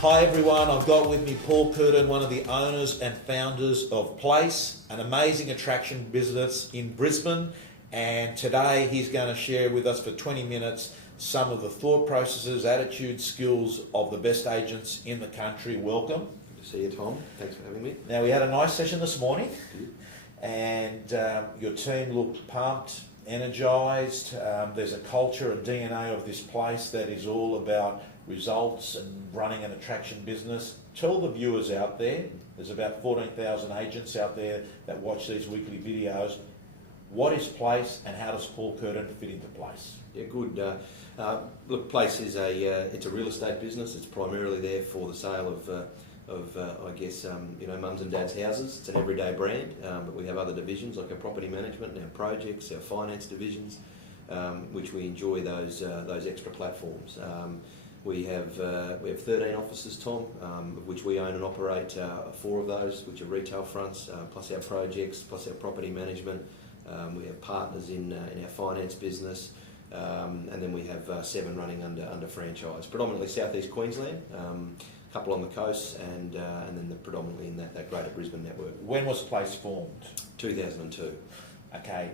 Hi everyone, I've got with me Paul Curtin, one of the owners and founders of Place, an amazing attraction business in Brisbane, and today he's going to share with us for 20 minutes some of the thought processes, attitudes, skills of the best agents in the country. Welcome. Good to see you, Tom. Thanks for having me. Now, we had a nice session this morning, and your team looked pumped, energised. There's a culture, a DNA of this place that is all about results and running an attraction business. Tell the viewers out there, there's about 14,000 agents out there that watch these weekly videos, what is Place and how does Paul Curtin fit into Place? Yeah, good. Look, Place is it's a real estate business. It's primarily there for the sale of mums and dads' houses. It's an everyday brand, but we have other divisions like our property management and our projects, our finance divisions, which we enjoy those extra platforms. We have 13 offices, Tom, of which we own and operate 4 of those, which are retail fronts, plus our projects, plus our property management. We have partners in our finance business, and then we have 7 running under franchise, predominantly southeast Queensland, a couple on the coast, and then predominantly in that greater Brisbane network. When was Place formed? 2002. Okay,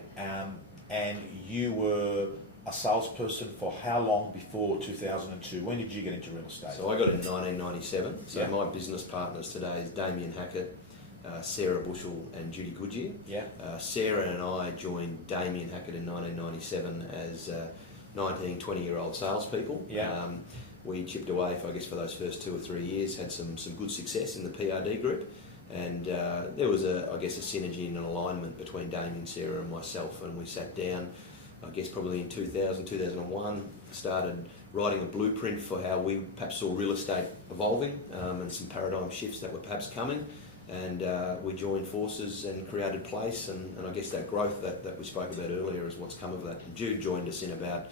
and you were a salesperson for how long before 2002? When did you get into real estate? So I got in 1997. So yeah. My business partners today is Damien Hackett, Sarah Bushell and Judy Goodyear. Yeah. Sarah and I joined Damien Hackett in 1997 as 19, 20-year-old salespeople. Yeah. We chipped away for those first 2 or 3 years, had some good success in the PRD group, and there was a synergy and an alignment between Damien, Sarah and myself, and we sat down, probably in 2000, 2001, started writing a blueprint for how we perhaps saw real estate evolving, and some paradigm shifts that were perhaps coming, and we joined forces and created Place, and I guess that growth that we spoke about earlier is what's come of that. And Jude joined us in about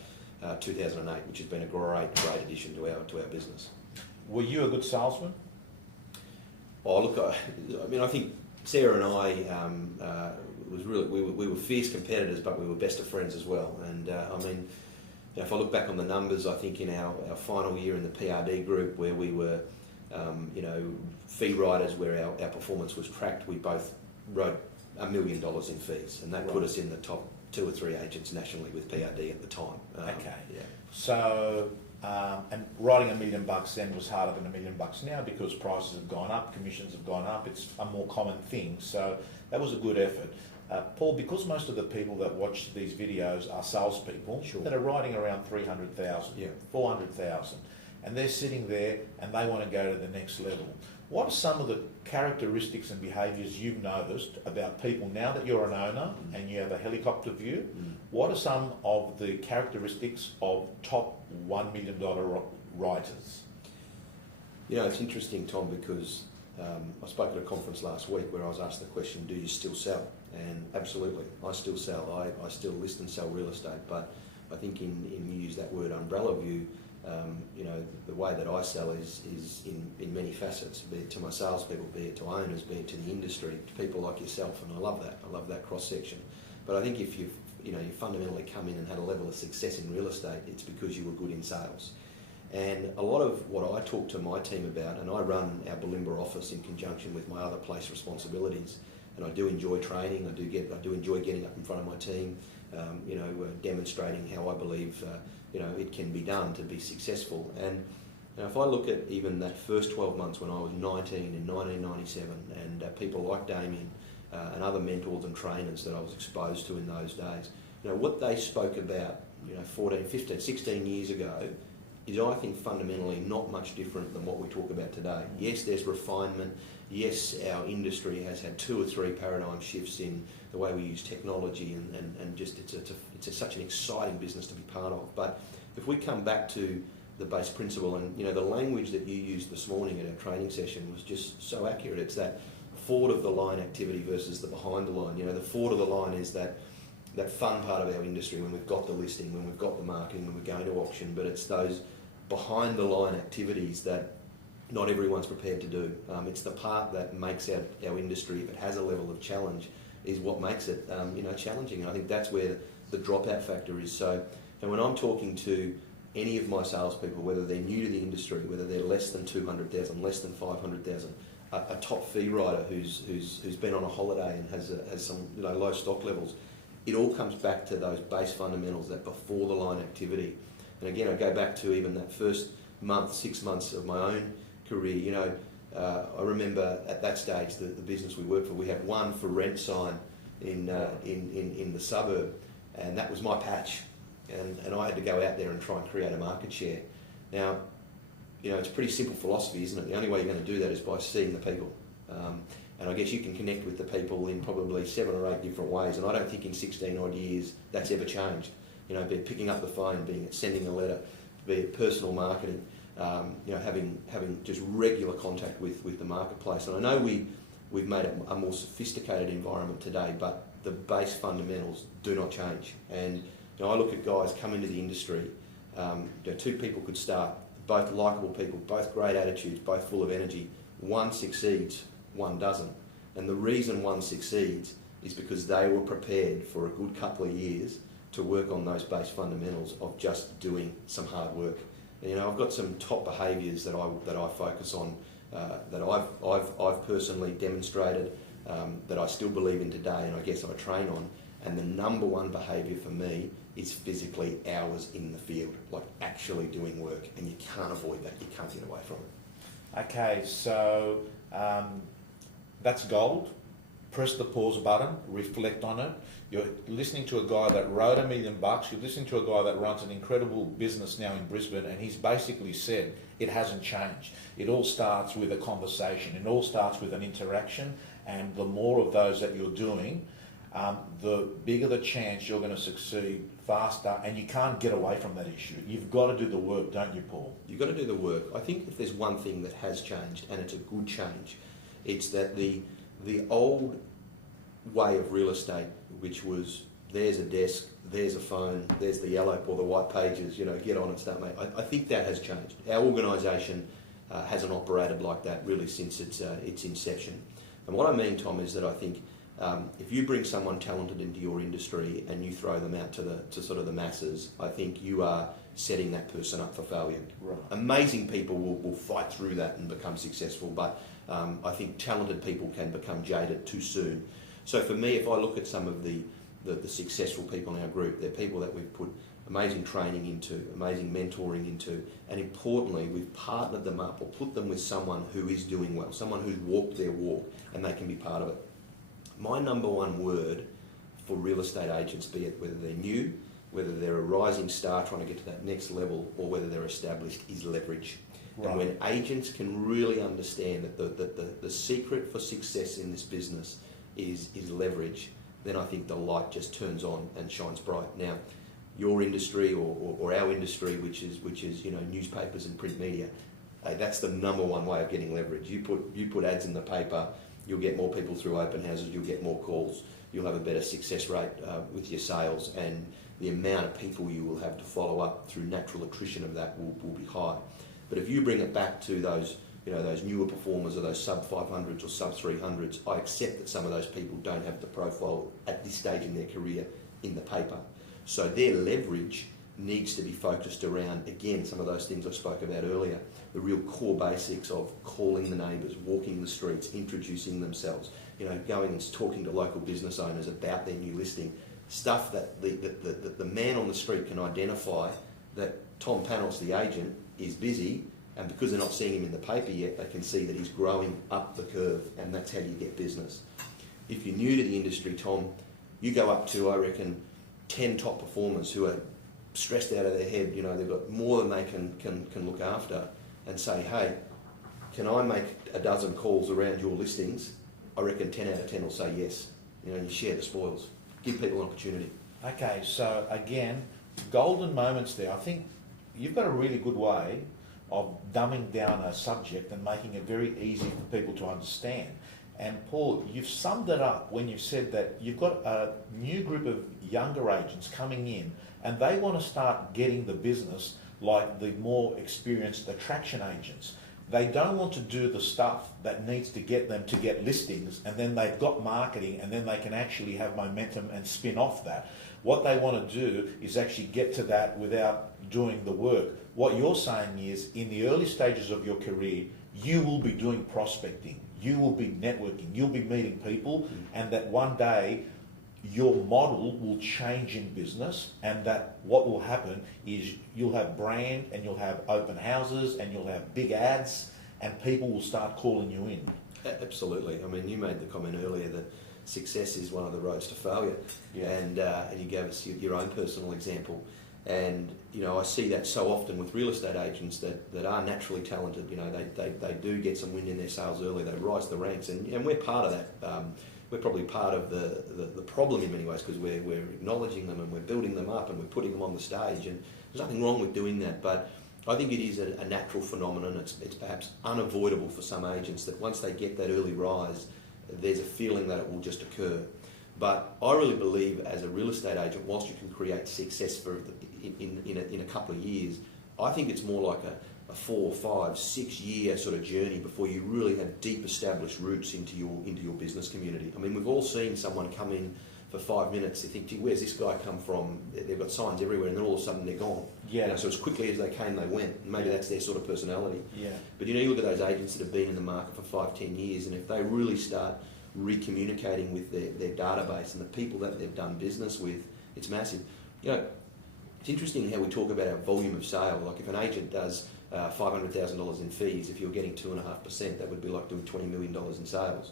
2008, which has been a great addition to our business. Were you a good salesman? Oh, look, I think Sarah and I we were fierce competitors, but we were best of friends as well. And if I look back on the numbers, I think in our final year in the PRD group, where we were, fee riders, where our performance was tracked, we both wrote $1 million in fees, and that put us in the top 2 or 3 agents nationally with PRD at the time. Okay. Yeah. So, and writing $1 million then was harder than $1 million now because prices have gone up, commissions have gone up. It's a more common thing. So that was a good effort. Paul, because most of the people that watch these videos are salespeople that are writing around 300,000, 400,000, and they're sitting there and they want to go to the next level. What are some of the characteristics and behaviours you've noticed about people now that you're an owner and you have a helicopter view? What are some of the characteristics of top $1 million writers? It's interesting, Tom, because I spoke at a conference last week where I was asked the question, do you still sell? And absolutely, I still sell. I still list and sell real estate, but I think in you use that word umbrella view, the way that I sell is in many facets, be it to my salespeople, be it to owners, be it to the industry, to people like yourself, and I love that. I love that cross-section. But I think if you fundamentally come in and had a level of success in real estate, it's because you were good in sales. And a lot of what I talk to my team about, and I run our Bulimba office in conjunction with my other Place responsibilities, and I do enjoy training. I do enjoy getting up in front of my team, demonstrating how I believe it can be done to be successful. And if I look at even that first 12 months when I was 19 in 1997, and people like Damien and other mentors and trainers that I was exposed to in those days, what they spoke about 14, 15, 16 years ago is, I think, fundamentally not much different than what we talk about today. Yes, there's refinement. Yes, our industry has had 2 or 3 paradigm shifts in the way we use technology, and just it's such an exciting business to be part of. But if we come back to the base principle, and the language that you used this morning at our training session was just so accurate. It's that forward of the line activity versus the behind the line. The forward of the line is that fun part of our industry when we've got the listing, when we've got the marketing, when we're going to auction, but it's those behind the line activities that not everyone's prepared to do. It's the part that makes our industry, if it has a level of challenge, is what makes it challenging. And I think that's where the dropout factor is. So, and when I'm talking to any of my salespeople, whether they're new to the industry, whether they're less than 200,000, less than 500,000, a top fee rider who's been on a holiday and has some low stock levels, it all comes back to those base fundamentals, that before the line activity. And again, I go back to even that first month, 6 months of my own career. I remember at that stage the business we worked for, we had one for rent sign in the suburb, and that was my patch, and I had to go out there and try and create a market share. Now, it's a pretty simple philosophy, isn't it? The only way you're going to do that is by seeing the people. And I guess you can connect with the people in probably 7 or 8 different ways, and I don't think in 16 odd years that's ever changed. Be it picking up the phone, be it sending a letter, be it personal marketing, having just regular contact with the marketplace. And I know we've made it a more sophisticated environment today, but the base fundamentals do not change. And I look at guys come into the industry, 2 people could start, both likeable people, both great attitudes, both full of energy. One succeeds, one doesn't. And the reason one succeeds is because they were prepared for a good couple of years to work on those base fundamentals of just doing some hard work. And, I've got some top behaviours that I focus on, that I've personally demonstrated, that I still believe in today, and I guess I train on. And the number one behaviour for me is physically hours in the field, like actually doing work, and you can't avoid that. You can't get away from it. Okay, so that's gold. Press the pause button, reflect on it. You're listening to a guy that wrote $1 million. You're listening to a guy that runs an incredible business now in Brisbane, and he's basically said it hasn't changed. It all starts with a conversation. It all starts with an interaction, and the more of those that you're doing, the bigger the chance you're going to succeed faster, and you can't get away from that issue. You've got to do the work, don't you, Paul? You've got to do the work. I think if there's one thing that has changed, and it's a good change, it's that the old way of real estate, which was there's a desk, there's a phone, there's the yellow or the white pages, get on and start, mate. I think that has changed. Our organisation hasn't operated like that really since its inception. And what I mean, Tom, is that I think if you bring someone talented into your industry and you throw them out to sort of the masses, I think you are setting that person up for failure. Right. Amazing people will fight through that and become successful, but I think talented people can become jaded too soon. So for me, if I look at some of the successful people in our group, they're people that we've put amazing training into, amazing mentoring into, and importantly, we've partnered them up or put them with someone who is doing well, someone who's walked their walk, and they can be part of it. My number one word for real estate agents, be it whether they're new, whether they're a rising star trying to get to that next level, or whether they're established, is leverage. Right. And when agents can really understand that the secret for success in this business is leverage, then I think the light just turns on and shines bright. Now, your industry or our industry, which is newspapers and print media, that's the number one way of getting leverage. You put ads in the paper, you'll get more people through open houses, you'll get more calls, you'll have a better success rate with your sales, and the amount of people you will have to follow up through natural attrition of that will be high. But if you bring it back to those newer performers or those sub 500s or sub 300s, I accept that some of those people don't have the profile at this stage in their career in the paper. So their leverage needs to be focused around, again, some of those things I spoke about earlier, the real core basics of calling the neighbours, walking the streets, introducing themselves, going and talking to local business owners about their new listing, stuff that the man on the street can identify that Tom Panos, the agent, is busy, and because they're not seeing him in the paper yet, they can see that he's growing up the curve, and that's how you get business. If you're new to the industry, Tom, you go up to, I reckon, 10 top performers who are stressed out of their head, they've got more than they can look after, and say, hey, can I make a dozen calls around your listings? I reckon 10 out of 10 will say yes. You share the spoils. Give people an opportunity. Okay, so again, golden moments there. I think you've got a really good way of dumbing down a subject and making it very easy for people to understand. And Paul, you've summed it up when you've said that you've got a new group of younger agents coming in, and they want to start getting the business like the more experienced attraction agents. They don't want to do the stuff that needs to get them to get listings, and then they've got marketing, and then they can actually have momentum and spin off that. what they want to do is actually get to that without doing the work. What you're saying is, in the early stages of your career, you will be doing prospecting, you will be networking, you'll be meeting people, and that one day your model will change in business, and that what will happen is you'll have brand, and you'll have open houses, and you'll have big ads, and people will start calling you in. Absolutely. I mean, you made the comment earlier that success is one of the roads to failure, and you gave us your own personal example. And I see that so often with real estate agents that are naturally talented. They do get some wind in their sails early. They rise the ranks, and we're part of that. We're probably part of the problem in many ways, because we're acknowledging them and we're building them up and we're putting them on the stage. And there's nothing wrong with doing that, but I think it is a natural phenomenon. It's perhaps unavoidable for some agents that once they get that early rise, there's a feeling that it will just occur. But I really believe, as a real estate agent, whilst you can create success in a couple of years, I think it's more like a 4, 5, 6 year sort of journey before you really have deep established roots into your business community. I mean, we've all seen someone come in for 5 minutes. They think, gee, where's this guy come from? They've got signs everywhere, and then all of a sudden they're gone. Yeah. So as quickly as they came, they went. And maybe that's their sort of personality. Yeah. But you look at those agents that have been in the market for 5, 10 years, and if they really start recommunicating with their database and the people that they've done business with, it's massive. It's interesting how we talk about our volume of sale. Like, if an agent does $500,000 in fees, if you're getting 2.5%, that would be like doing $20 million in sales.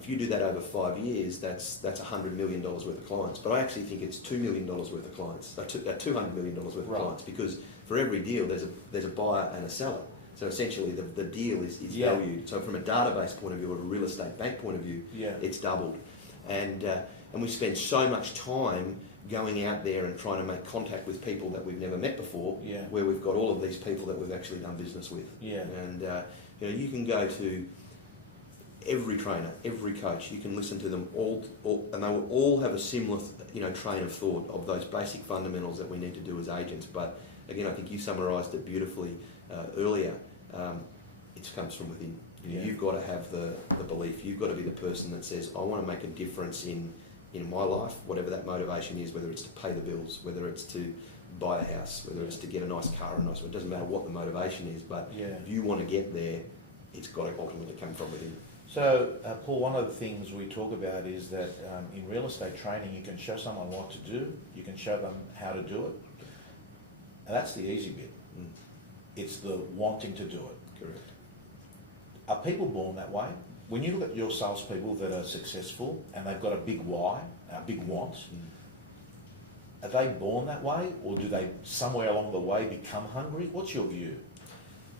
If you do that over 5 years, that's $100 million worth of clients. But I actually think it's $2 million worth of clients, $200 million worth of clients, because for every deal there's a buyer and a seller. So essentially the deal is valued. So from a database point of view or a real estate bank point of view, it's doubled. And we spend so much time going out there and trying to make contact with people that we've never met before, where we've got all of these people that we've actually done business with. And you can go to every trainer, every coach, you can listen to them all, and they will all have a similar train of thought of those basic fundamentals that we need to do as agents. But again, I think you summarised it beautifully earlier. It comes from within. You've got to have the belief. You've got to be the person that says, I want to make a difference in my life, whatever that motivation is, whether it's to pay the bills, whether it's to buy a house, whether it's to get a nice car, it doesn't matter what the motivation is, but if you want to get there, it's got to ultimately come from within. So, Paul, one of the things we talk about is that in real estate training, you can show someone what to do, you can show them how to do it, and that's the easy bit. It's the wanting to do it. Correct. Are people born that way? When you look at your salespeople that are successful and they've got a big why, a big want, are they born that way, or do they somewhere along the way become hungry? What's your view?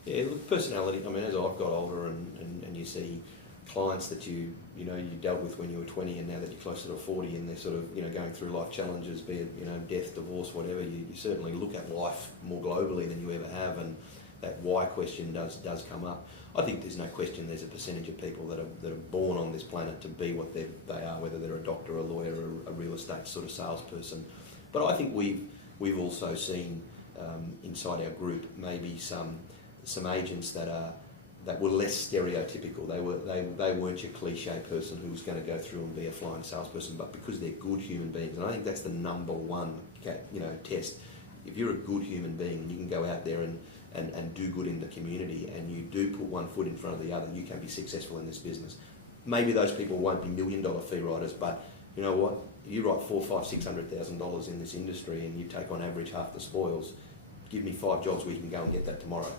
Yeah, look, personality. I mean, as I've got older and you see clients that you dealt with when you were 20, and now that you're closer to 40 and they're sort of going through life challenges, be it death, divorce, whatever, you certainly look at life more globally than you ever have, and that why question does come up. I think there's no question there's a percentage of people that are born on this planet to be what they are, whether they're a doctor, a lawyer, or a real estate sort of salesperson. But I think we've also seen inside our group maybe some agents that were less stereotypical. They weren't your cliche person who was going to go through and be a flying salesperson, but because they're good human beings. And I think that's the number one test. If you're a good human being and you can go out there and do good in the community, and you do put one foot in front of the other, you can be successful in this business. Maybe those people won't be $1 million fee writers, but you know what? You write $400,000, $500,000, $600,000 in this industry, and you take on average half the spoils. Give me 5 jobs where you can go and get that tomorrow.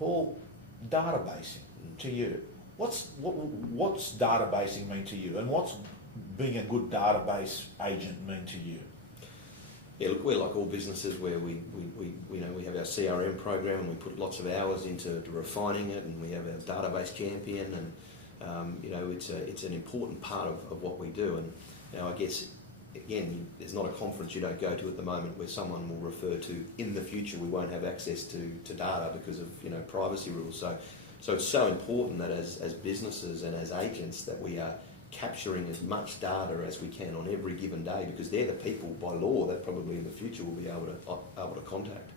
Paul, databasing to you. What's databasing mean to you, and what's being a good database agent mean to you? Yeah, look, we're like all businesses where we have our CRM program, and we put lots of hours into refining it, and we have our database champion, and it's an important part of what we do. And I guess again, there's not a conference you don't go to at the moment where someone will refer to, in the future we won't have access to data because of privacy rules. So it's so important that as businesses and as agents that we are capturing as much data as we can on every given day, because they're the people by law that probably in the future will be able to contact.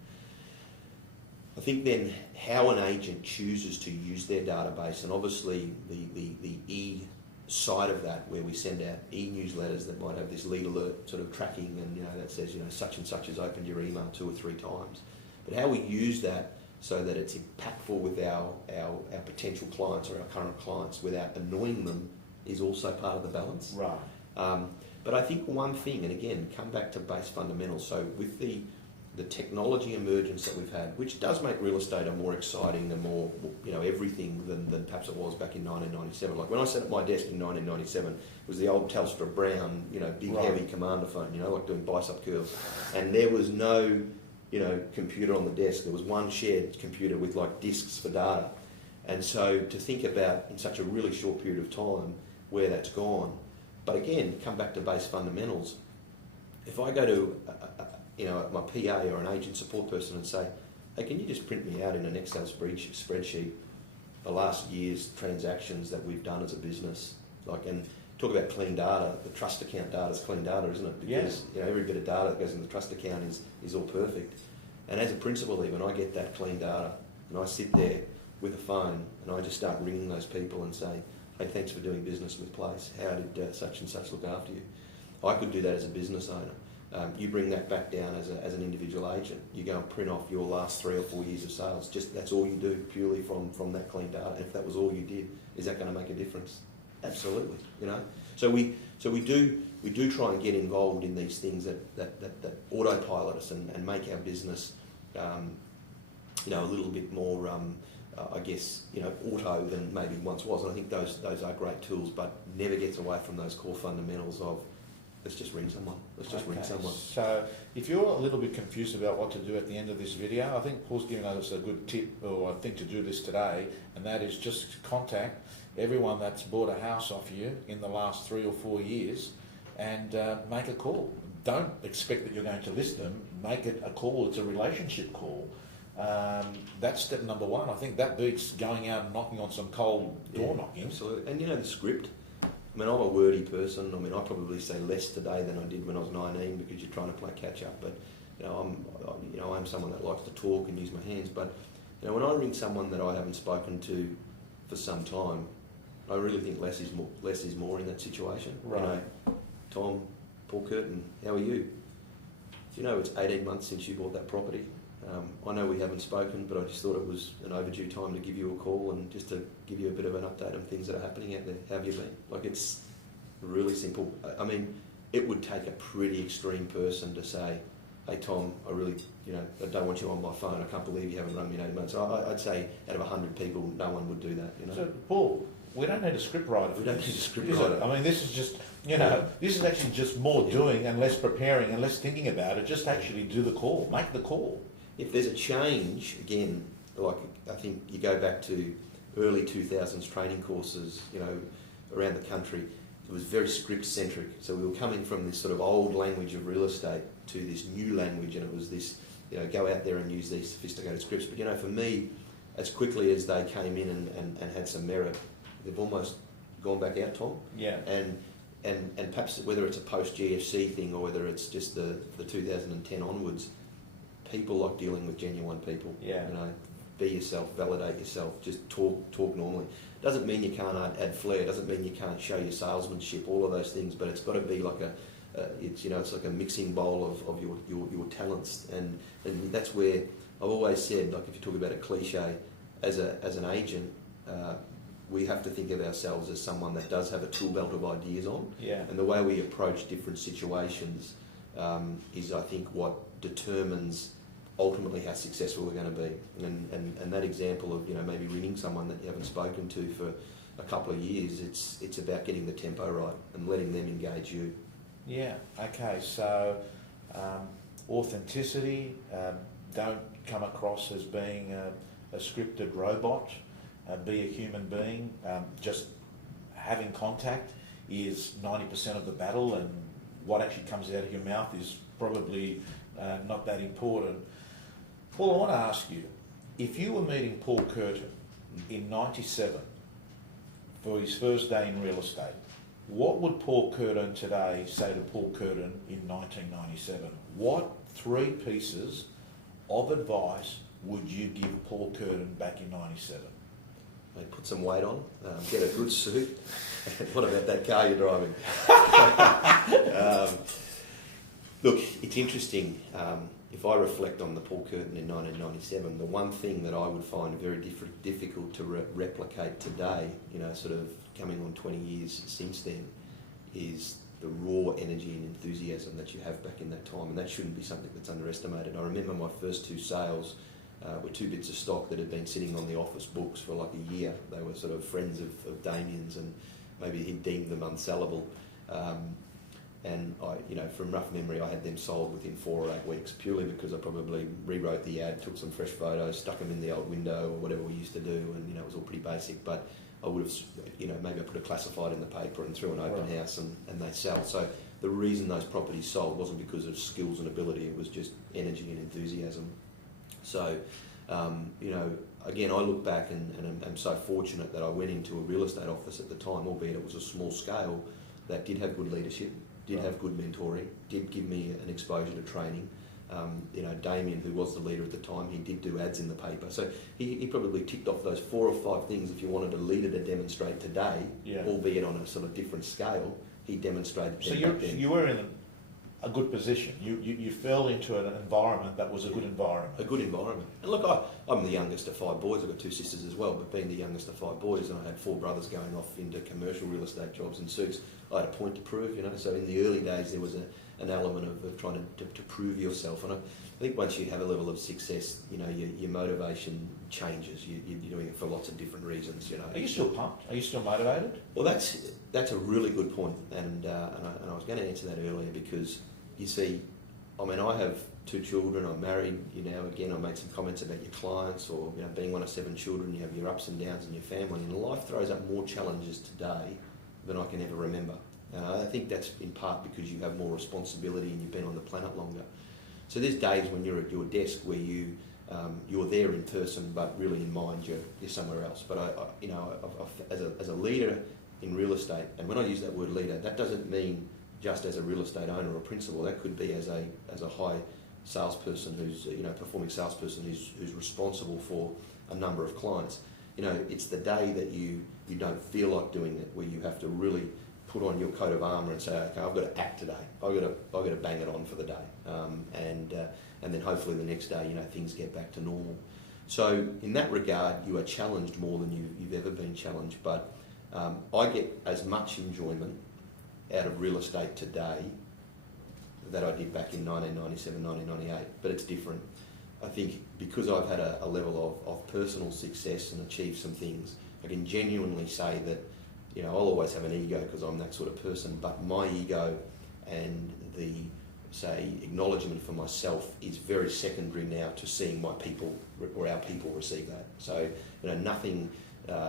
I think then how an agent chooses to use their database, and obviously the side of that where we send out e-newsletters that might have this lead alert sort of tracking and, you know, that says, you know, such and such has opened your email 2 or 3 times. But how we use that so that it's impactful with our potential clients or our current clients without annoying them is also part of the balance. Right. But I think one thing, and again, come back to base fundamentals. So with the technology emergence that we've had, which does make real estate a more exciting and more, you know, everything than perhaps it was back in 1997. Like when I sat at my desk in 1997, it was the old Telstra Brown, you know, big heavy commander phone, you know, like doing bicep curls. And there was no, you know, computer on the desk. There was one shared computer with like discs for data. And so to think about in such a really short period of time where that's gone. But again, come back to base fundamentals. If I go to you know, my PA or an agent support person and say, hey, can you just print me out in an Excel spreadsheet the last year's transactions that we've done as a business? Like, and talk about clean data. The trust account data is clean data, isn't it? Because you know, every bit of data that goes in the trust account is all perfect. And as a principal even, I get that clean data and I sit there with a phone and I just start ringing those people and say, hey, thanks for doing business with Place. How did such and such look after you? I could do that as a business owner. You bring that back down as an individual agent. You go and print off your last 3 or 4 years of sales. Just that's all you do purely from that clean data. And if that was all you did, is that going to make a difference? Absolutely. You know. So we do try and get involved in these things that autopilot us and make our business, you know, a little bit more, I guess, you know, auto than maybe once was. And I think those are great tools, but never gets away from those core fundamentals of let's just ring someone. Let's just ring someone. So if you're a little bit confused about what to do at the end of this video, I think Paul's given us a good tip or a thing to do this today, and that is just contact everyone that's bought a house off you in the last 3 or 4 years and make a call. Don't expect that you're going to list them. Make it a call. It's a relationship call. That's step number 1. I think that beats going out and knocking on some cold door knocking. Absolutely. And you know the script. I mean, I'm a wordy person. I mean, I probably say less today than I did when I was 19 because you're trying to play catch up. But you know, I'm someone that likes to talk and use my hands. But you know, when I ring someone that I haven't spoken to for some time, I really think less is more. Less is more in that situation. Right. You know, Tom, Paul Curtin, how are you? You know, it's 18 months since you bought that property. I know we haven't spoken, but I just thought it was an overdue time to give you a call and just to give you a bit of an update on things that are happening out there. How have you been? Like, it's really simple. I mean, it would take a pretty extreme person to say, hey, Tom, I really, you know, I don't want you on my phone. I can't believe you haven't rung me in 18 months. I'd say out of 100 people, no one would do that, you know. So, Paul, we don't need a script writer. We don't need a script writer. I mean, this is just, you know, this is actually just more doing and less preparing and less thinking about it. Just actually do the call. Make the call. If there's a change, again, like I think you go back to early 2000s training courses, you know, around the country, it was very script-centric. So we were coming from this sort of old language of real estate to this new language, and it was this, you know, go out there and use these sophisticated scripts. But, you know, for me, as quickly as they came in and had some merit, they've almost gone back out, Tom. Yeah. And perhaps whether it's a post-GFC thing or whether it's just the 2010 onwards, people like dealing with genuine people. Yeah. You know, be yourself, validate yourself, just talk normally. Doesn't mean you can't add flair, doesn't mean you can't show your salesmanship, all of those things, but it's got to be like it's, you know, it's like a mixing bowl of your talents, and that's where I've always said, like if you talk about a cliche, as an agent, we have to think of ourselves as someone that does have a tool belt of ideas on. Yeah. And the way we approach different situations is, I think, what determines ultimately how successful we're going to be. And that example of, you know, maybe ringing someone that you haven't spoken to for a couple of years, it's about getting the tempo right and letting them engage you. Yeah, okay, so authenticity, don't come across as being a scripted robot, be a human being, just having contact is 90% of the battle, and what actually comes out of your mouth is probably not that important. Paul, I want to ask you, if you were meeting Paul Curtin in 97 for his first day in real estate, what would Paul Curtin today say to Paul Curtin in 1997? What 3 pieces of advice would you give Paul Curtin back in 97? put some weight on, get a good suit. What about that car you're driving? Look, it's interesting. If I reflect on the Paul Curtin in 1997, the one thing that I would find very difficult to replicate today, sort of coming on 20 years since then, is the raw energy and enthusiasm that you have back in that time, and that shouldn't be something that's underestimated. I remember my first 2 sales were 2 bits of stock that had been sitting on the office books for like a year. They were sort of friends of Damien's, and maybe he deemed them unsellable. And I, from rough memory, I had them sold within 4 or 8 weeks, purely because I probably rewrote the ad, took some fresh photos, stuck them in the old window or whatever we used to do, and it was all pretty basic. But I would have, maybe I put a classified in the paper and threw an open house, and they sell. So the reason those properties sold wasn't because of skills and ability; it was just energy and enthusiasm. So, again, I look back and I'm so fortunate that I went into a real estate office at the time, albeit it was a small scale, that did have good leadership, did have good mentoring, did give me an exposure to training. Damien, who was the leader at the time, he did do ads in the paper. So he probably ticked off those 4 or 5 things. If you wanted a leader to demonstrate today, albeit on a sort of different scale, he demonstrated. So you were in a good position. You fell into an environment that was a good environment. A good environment. And look, I'm the youngest of 5 boys. I've got 2 sisters as well, but being the youngest of 5 boys, and I had 4 brothers going off into commercial real estate jobs and suits, I had a point to prove, So in the early days, there was an element of trying to prove yourself. And I think once you have a level of success, your motivation changes. You're doing it for lots of different reasons, Are you still pumped? Are you still motivated? Well, that's a really good point, and I was going to answer that earlier because, you see, I have 2 children, I'm married, again, I made some comments about your clients or, being one of 7 children, you have your ups and downs in your family, and life throws up more challenges today than I can ever remember. I think that's in part because you have more responsibility and you've been on the planet longer. So there's days when you're at your desk where you're there in person, but really in mind you're somewhere else. But as a leader in real estate, and when I use that word leader, that doesn't mean just as a real estate owner or principal. That could be as a high salesperson who's performing salesperson who's responsible for a number of clients. It's the day that you don't feel like doing it, where you have to really put on your coat of armour and say, okay, I've got to act today. I've got to bang it on for the day, and then hopefully the next day, things get back to normal. So in that regard, you are challenged more than you've ever been challenged. But I get as much enjoyment out of real estate today that I did back in 1997, 1998, but it's different. I think because I've had a level of personal success and achieved some things, I can genuinely say that I'll always have an ego because I'm that sort of person, but my ego and the, say, acknowledgement for myself is very secondary now to seeing my people or our people receive that. So, nothing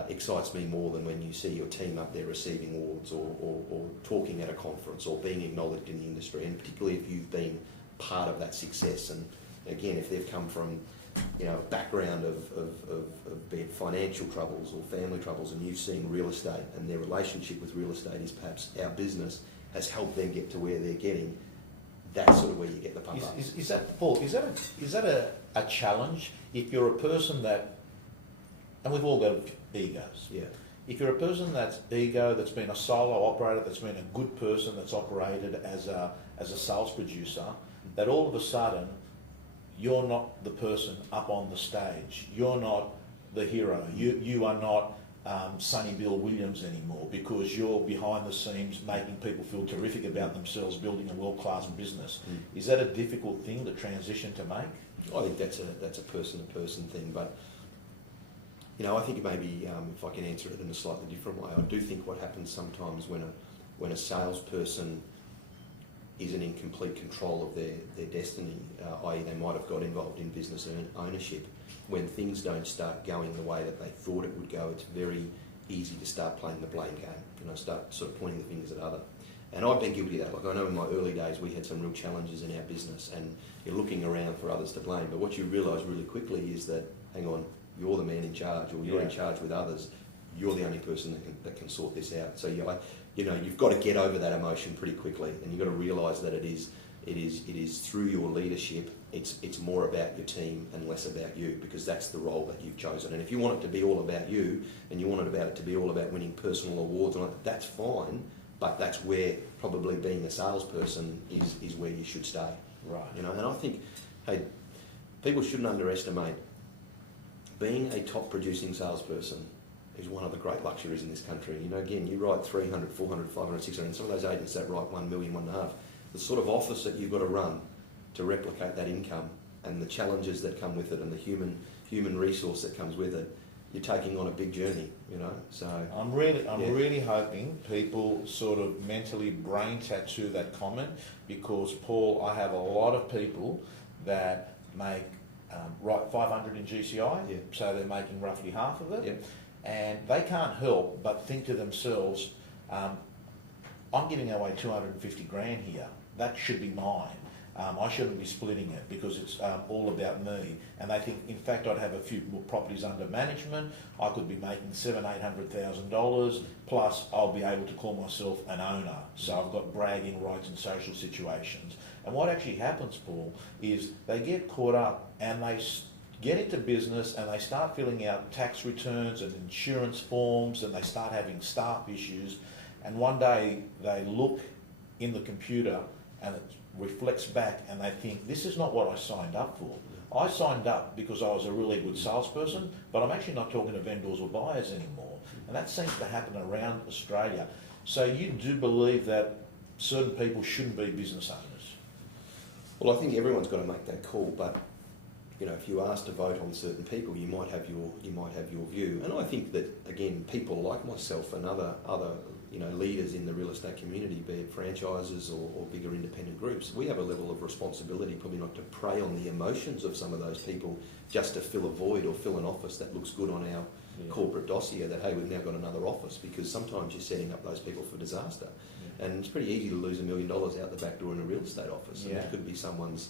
excites me more than when you see your team up there receiving awards or talking at a conference or being acknowledged in the industry, and particularly if you've been part of that success. And again, if they've come from a background of be it financial troubles or family troubles, and you've seen real estate and their relationship with real estate is perhaps our business has helped them get to where they're getting, that's sort of where you get the pump up. Is that, Paul, is that a challenge if you're a person that, and we've all got egos. Yeah. If you're a person that's that's been a solo operator, that's been a good person, that's operated as a sales producer, that all of a sudden you're not the person up on the stage. You're not the hero. You are not Sonny Bill Williams anymore, because you're behind the scenes making people feel terrific about themselves, building a world-class business. Is that a difficult thing to transition to make? I think that's a person-to-person thing, but I think maybe if I can answer it in a slightly different way, I do think what happens sometimes when a salesperson isn't in complete control of their destiny, i.e. they might have got involved in business ownership, when things don't start going the way that they thought it would go, it's very easy to start playing the blame game, start sort of pointing the fingers at other. And I've been guilty of that. Like, I know in my early days we had some real challenges in our business and you're looking around for others to blame, but what you realise really quickly is that, hang on, you're the man in charge, or you're in charge with others, you're the only person that can sort this out. So you've got to get over that emotion pretty quickly, and you've got to realise that it is It is through your leadership. It's more about your team and less about you, because that's the role that you've chosen. And if you want it to be all about you, and you want it to be all about winning personal awards, and that's fine. But that's where probably being a salesperson is where you should stay. Right. You know, and I think, hey, people shouldn't underestimate being a top producing salesperson is one of the great luxuries in this country. You know, again, you write 300, 400, 500, 600, and some of those agents that write 1 million, 1.5, the sort of office that you've got to run to replicate that income and the challenges that come with it and the human resource that comes with it, you're taking on a big journey, you know. So I'm really hoping people sort of mentally brain tattoo that comment, because Paul, I have a lot of people that make right 500 in GCI, yeah. so they're making roughly half of it, Yeah. and they can't help but think to themselves, I'm giving away 250 grand here. That should be mine. I shouldn't be splitting it because it's all about me. And they think, in fact, I'd have a few more properties under management. I could be making $700,000-800,000, plus I'll be able to call myself an owner. So I've got bragging rights in social situations. And what actually happens, Paul, is they get caught up and they get into business and they start filling out tax returns and insurance forms, and they start having staff issues. And one day they look in the computer and it reflects back and they think, this is not what I signed up for. I signed up because I was a really good salesperson, but I'm actually not talking to vendors or buyers anymore. And that seems to happen around Australia. So you do believe that certain people shouldn't be business owners? Well, I think everyone's got to make that call, but you know, if you ask to vote on certain people, you might have your view. And I think that, again, people like myself and other you know, leaders in the real estate community, be it franchises or bigger independent groups, we have a level of responsibility probably not to prey on the emotions of some of those people just to fill a void or fill an office that looks good on our corporate dossier that, hey, we've now got another office, because sometimes you're setting up those people for disaster. And it's pretty easy to lose $1 million out the back door in a real estate office, and that could be someone's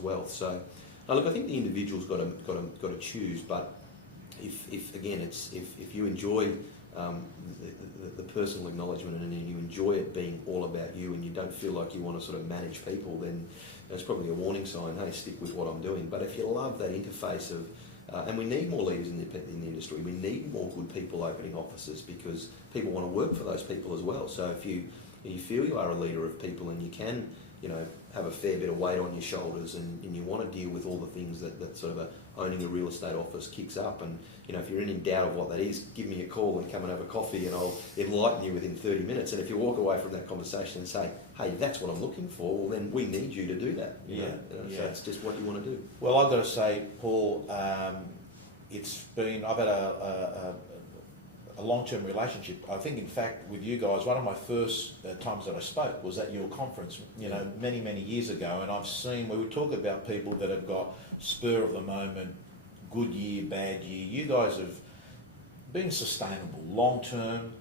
wealth. So, now look, I think the individual's got to choose. But if again, if you enjoy the personal acknowledgement and you enjoy it being all about you, and you don't feel like you want to sort of manage people, then that's probably a warning sign. Hey, stick with what I'm doing. But if you love that interface of and we need more leaders in the industry. We need more good people opening offices, because people want to work for those people as well. So if you feel you are a leader of people and you can, you know, have a fair bit of weight on your shoulders, and you want to deal with all the things that sort of owning a real estate office kicks up, and you know, if you're in doubt of what that is, give me a call and come and have a coffee, and I'll enlighten you within 30 minutes. And if you walk away from that conversation and say, hey, that's what I'm looking for, well, then we need you to do that. You know? So it's just what you want to do. Well, I've got to say, Paul, I've had a long-term relationship. I think, in fact, with you guys, one of my first times that I spoke was at your conference, you know, many years ago, and I've seen where we talk about people that have got spur of the moment, good year, bad year. You guys have been sustainable, long-term,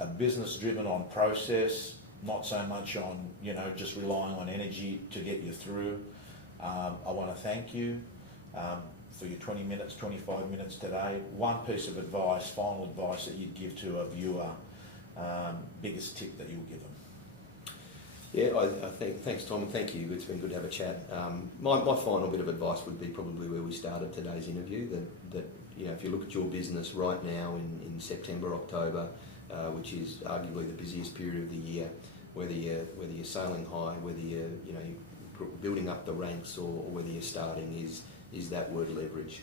a business driven on process, not so much on, you know, just relying on energy to get you through. I want to thank you for your 20 minutes, 25 minutes today. One piece of advice, final advice that you'd give to a viewer, biggest tip that you'll give them. Yeah, I think, thanks Tom, and thank you. It's been good to have a chat. My final bit of advice would be probably where we started today's interview, that you know, if you look at your business right now in September, October, which is arguably the busiest period of the year, whether you're sailing high, whether you're building up the ranks, or whether you're starting, is that word leverage.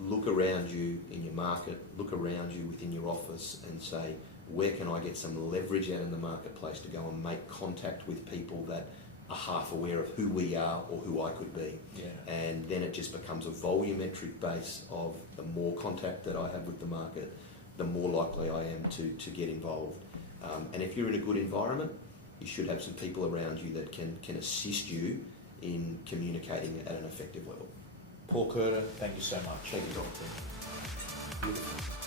Look around you in your market, look around you within your office, and say, where can I get some leverage out in the marketplace to go and make contact with people that are half aware of who we are or who I could be. And then it just becomes a volumetric base of the more contact that I have with the market, the more likely I am to get involved. And if you're in a good environment, you should have some people around you that can assist you in communicating at an effective level. Paul Curtin, thank you so much. Thank you, Doctor. Beautiful.